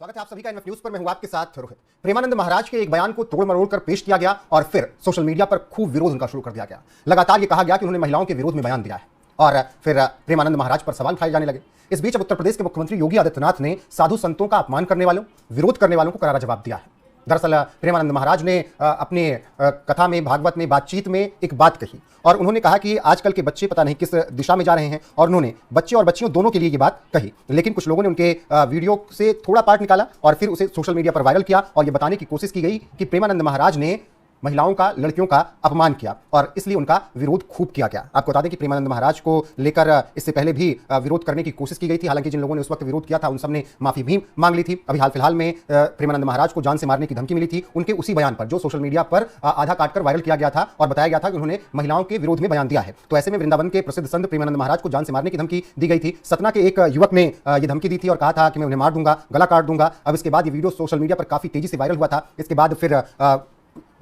स्वागत है आप सभी का न्यूज पर। मैं हूं आपके साथ रोहित। प्रेमानंद महाराज के एक बयान को तोड़ मरोड़ कर पेश किया गया और फिर सोशल मीडिया पर खूब विरोध उनका शुरू कर दिया गया। लगातार यह कहा गया कि उन्होंने महिलाओं के विरोध में बयान दिया है और फिर प्रेमानंद महाराज पर सवाल उठाए जाने लगे। इस बीच अब उत्तर प्रदेश के मुख्यमंत्री योगी आदित्यनाथ ने साधु संतों का अपमान करने वालों, विरोध करने वालों को करारा जवाब दिया है। दरअसल प्रेमानंद महाराज ने अपने कथा में, भागवत में, बातचीत में एक बात कही और उन्होंने कहा कि आजकल के बच्चे पता नहीं किस दिशा में जा रहे हैं और उन्होंने बच्चे और बच्चियों दोनों के लिए ये बात कही। लेकिन कुछ लोगों ने उनके वीडियो से थोड़ा पार्ट निकाला और फिर उसे सोशल मीडिया पर वायरल किया और ये बताने की कोशिश की गई कि प्रेमानंद महाराज ने महिलाओं का, लड़कियों का अपमान किया और इसलिए उनका विरोध खूब किया गया। आपको बता दें कि प्रेमानंद महाराज को लेकर इससे पहले भी विरोध करने की कोशिश की गई थी। हालांकि जिन लोगों ने उस वक्त विरोध किया था उन सब ने माफी भी मांग ली थी। अभी हाल फिलहाल में प्रेमानंद महाराज को जान से मारने की धमकी मिली थी उनके उसी बयान पर, जो सोशल मीडिया पर आधा काटकर वायरल किया गया था और बताया गया था कि उन्होंने महिलाओं के विरोध में बयान दिया है। तो ऐसे में वृंदावन के प्रसिद्ध संत प्रेमानंद महाराज को जान से मारने की धमकी दी गई थी। सतना के एक युवक ने यह धमकी दी थी और कहा था कि मैं उन्हें मार दूंगा, गला काट दूंगा। अब इसके बाद ये वीडियो सोशल मीडिया पर काफी तेजी से वायरल हुआ था। इसके बाद फिर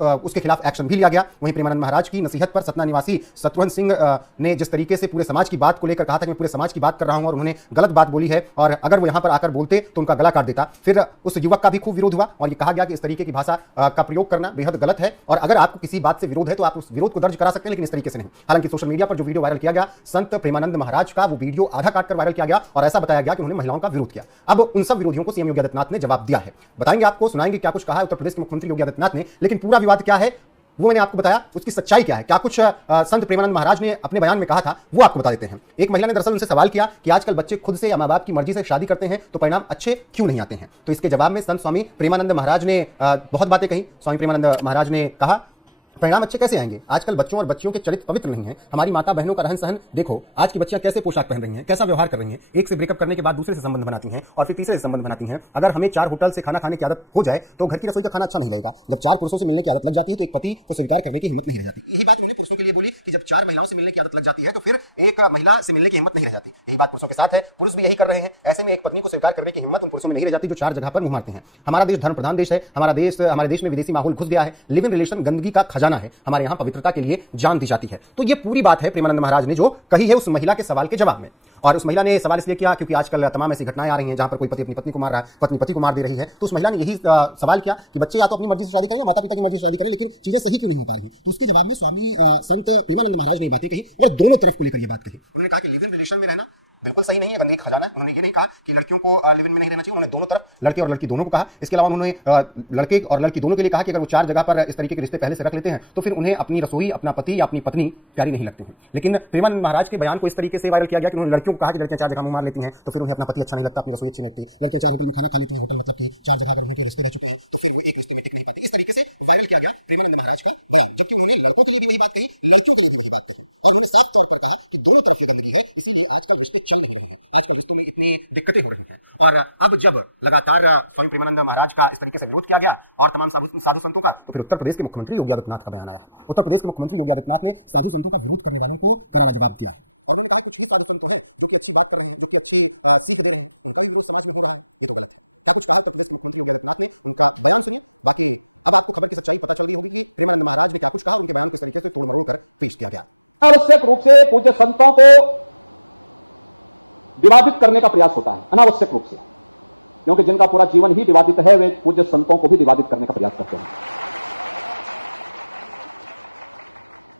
उसके खिलाफ एक्शन भी लिया गया। वहीं प्रेमानंद महाराज की नसीहत पर सतना निवासी शत्रुघ्न सिंह ने जिस तरीके से पूरे समाज की बात को लेकर कहा था कि मैं पूरे समाज की बात कर रहा हूं और उन्होंने गलत बात बोली है और अगर वो यहां पर आकर बोलते तो उनका गला काट देता, फिर उस युवक का भी खूब विरोध हुआ और ये कहा गया कि इस तरीके की भाषा का प्रयोग करना बेहद गलत है और अगर आपको किसी बात से विरोध है तो आप उस विरोध को दर्ज करा सकते हैं, लेकिन इस तरीके से नहीं। हालांकि सोशल मीडिया पर जो वीडियो वायरल किया गया संत प्रेमानंद महाराज का, वो वीडियो आधा काटकर वायरल किया गया और ऐसा बताया गया कि उन्होंने महिलाओं का विरोध किया। अब उन सब विरोधियों को सीएम योगी आदित्यनाथ ने जवाब दिया है। बताएंगे आपको, सुनाएंगे क्या कुछ कहा है उत्तर प्रदेश के मुख्यमंत्री योगी आदित्यनाथ ने, लेकिन पूरा विवाद क्या है वो मैंने आपको बताया, उसकी सच्चाई क्या है, क्या कुछ संत प्रेमानंद महाराज ने अपने बयान में कहा था वो आपको बता देते हैं। एक महिला ने दरअसल उनसे सवाल किया कि आजकल बच्चे खुद से या मां बाप की मर्जी से शादी करते हैं तो परिणाम अच्छे क्यों नहीं आते हैं। तो इसके जवाब में संत स्वामी प्रेमानंद महाराज ने बहुत बातें कही। स्वामी प्रेमानंद महाराज ने कहा परिणाम अच्छे कैसे आएंगे, आजकल बच्चों और बच्चियों के चरित्र पवित्र नहीं है। हमारी माता बहनों का रहन सहन देखो, आज की बच्चियां कैसे पोशाक पहन रही हैं, कैसा व्यवहार कर रही हैं, एक से ब्रेकअप करने के बाद दूसरे से संबंध बनाती हैं और फिर तीसरे से संबंध बनाती हैं। अगर हमें 4 होटल से खाना खाने की आदत हो जाए तो घर की रसोई का खाना अच्छा नहीं लगेगा। जब 4 पुरुषों से मिलने की आदत लग जाती है तो एक पति को स्वीकार करने की हिम्मत नहीं रह जाती। यही बात उन्होंने पुरुषों के लिए बोली कि जब 4 महिलाओं से मिलने की आदत लग जाती है तो फिर एक महिला से मिलने की हिम्मत नहीं रह जाती। यही बात पुरुषों के साथ है, पुरुष भी यही कर रहे हैं। ऐसे में एक पत्नी को स्वीकार करने की हिम्मत उन पुरुषों में नहीं रह जाती जो 4 जगह पर मुंह मारते हैं। हमारा देश धर्म प्रधान देश है, हमारे देश में विदेशी माहौल घुस गया है, लिव इन रिलेशन गंदगी का खजाना है, हमारे यहाँ पवित्रता के लिए जान दी जाती है। तो ये पूरी बात है प्रेमानंद महाराज ने जो कही है उस महिला के सवाल के जवाब में। और उस महिला ने सवाल इसलिए किया क्योंकि आजकल तमाम ऐसी घटनाएं आ रही हैं जहां पर कोई पति अपनी पत्नी को मार रहा है, पत्नी पति को मार दे रही है। तो उस महिला ने यही सवाल किया कि बच्चे या तो अपनी मर्जी से शादी करें या माता पिता की मर्जी से शादी करें, लेकिन चीजें सही क्यों नहीं हो पा रही हैं। तो उसके जवाब में स्वामी संत प्रेमानंद महाराज ने बातें कही और दोनों तरफ को लेकर यह बात कही। उन्होंने कहा कि लिव इन रिलेशन में रहना बिल्कुल सही नहीं है, गंदगी खजाना है। उन्होंने ये नहीं कहा कि लड़कियों को लिव इन में नहीं रहना चाहिए, उन्होंने दोनों तरफ, लड़के और लड़की दोनों को कहा। इसके अलावा उन्होंने लड़के और लड़की दोनों के लिए कहा कि अगर वो 4 जगह पर इस तरीके के रिश्ते पहले से रख लेते हैं तो फिर उन्हें अपनी रसोई, अपना पति या अपनी पत्नी प्यारी नहीं लगती है। लेकिन प्रेमानंद महाराज के बयान को इस तरीके से वायरल किया गया कि उन्होंने लड़कियों को कहा कि लड़कियां 4 जगह मुंह मार लेती हैं तो फिर उन्हें अपना पति अच्छा नहीं लगता, अपनी रसोई अच्छी नहीं लगती। लड़कियां 4 होटल में खाना खा लेती हैं, होटल मतलब कि 4 जगह अगर उनके रिश्ते रह चुके हैं तो फिर वो एक रिश्ते में टिक नहीं पाते। इस तरीके से वायरल किया गया प्रेमानंद महाराज का बयान, जबकि उन्होंने लड़कों के लिए भी वही बात कही, लड़कियों के लिए भी वही बात कही और उन्होंने साफ तौर पर कहा कि दोनों तरफ ये गंदगी है, इसीलिए आजकल रिश्ते चल नहीं रहे हैं, आजकल रिश्तों में इतनी दिक्कतें हो रही हैं। और अब जब लगातार स्वामी प्रेमानंद महाराज का इस तरीके से विरोध किया गया और तमाम साधु संतों का, तो फिर उत्तर प्रदेश के मुख्यमंत्री योगी आदित्यनाथ का बयान आया है। उत्तर प्रदेश के मुख्यमंत्री योगी आदित्यनाथ ने साधु संतों का विरोध करने वालों को करारा जवाब दिया है और उन्होंने कहा कुछ ही साधु संत हैं जो कि अच्छी बात कर रहे हैं, जो कि अच्छी सीख दे रहे हैं, उनका भी विरोध समाज में हो रहा है, ये तो गलत है। क्या कुछ कहा उत्तर प्रदेश के मुख्यमंत्री योगी आदित्यनाथ ने, उनका बयान सुनिए। बाकी अब आपको खबर की सच्चाई पता चल गई होगी कि प्रेमानंद महाराज ने क्या कुछ कहा और उनके बयान को इस तरीके से तोड़ मरोड़ कर पेश किया गया। अनावश्यक रूप से पूज्य संतों को विवादित करने का प्रयास होता है, अनावश्यक रूप से, क्योंकि जिनका पूरा जीवन ही विवादित है वे पूज्य संतों को भी विवादित करने का प्रयास करते हैं।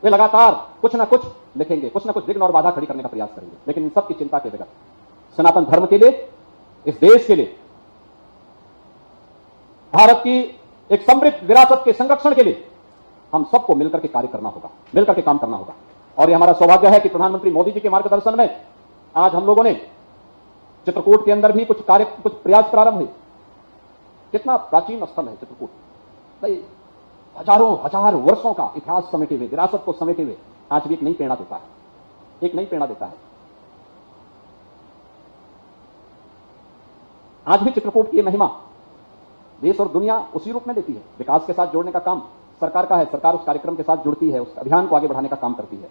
वे लगातार कुछ ना कुछ लिखेंगे, कुछ ना कुछ विघ्न और बाधा खड़ी करने का प्रयास करेंगे, लेकिन इन सब की चिंता के बगैर सनातन धर्म के लिए, इस देश के लिए, भारत की एक समृद्ध विरासत के संरक्षण के लिए हम सबको मिलकर के कार्य करना होगा, मिलकर के काम करना होगा। और यह हमारा सौभाग्य है कि प्रधानमंत्री मोदी जी के मार्गदर्शन में आज हम लोगों ने चित्रकूट के अंदर भी कुछ प्रयास प्रारंभ हुए। कितना प्राचीन स्थल है चित्रकूट, हजार वर्षों का इतिहास समेटे हुए, विरासत को समेटे हुए आज भी एक नई प्रेरणा देता है, एक नई प्रेरणा देता है। आज भी चित्रकूट की महिमा देश और दुनिया उसी रूप में देती है। विकास के साथ जोड़ने का काम सरकार का है, सरकार उस कार्यक्रम के साथ जुड़ती है, उस अभियान को आगे बढ़ाने का काम करती है।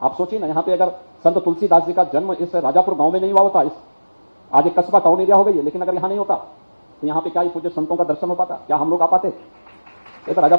आप सोचिए ना, यहां पे अगर संत तुलसीदास जी का जन्म इस राजापुर गांव में नहीं हुआ होता, इस आज एक कस्बा टाउन एरिया हो गई है, लेकिन अगर यहां नहीं होता तो यहां पे क्या ये पूज्य संतों का दर्शन हो पाता, क्या हम लोग आ पाते? ये तो राजा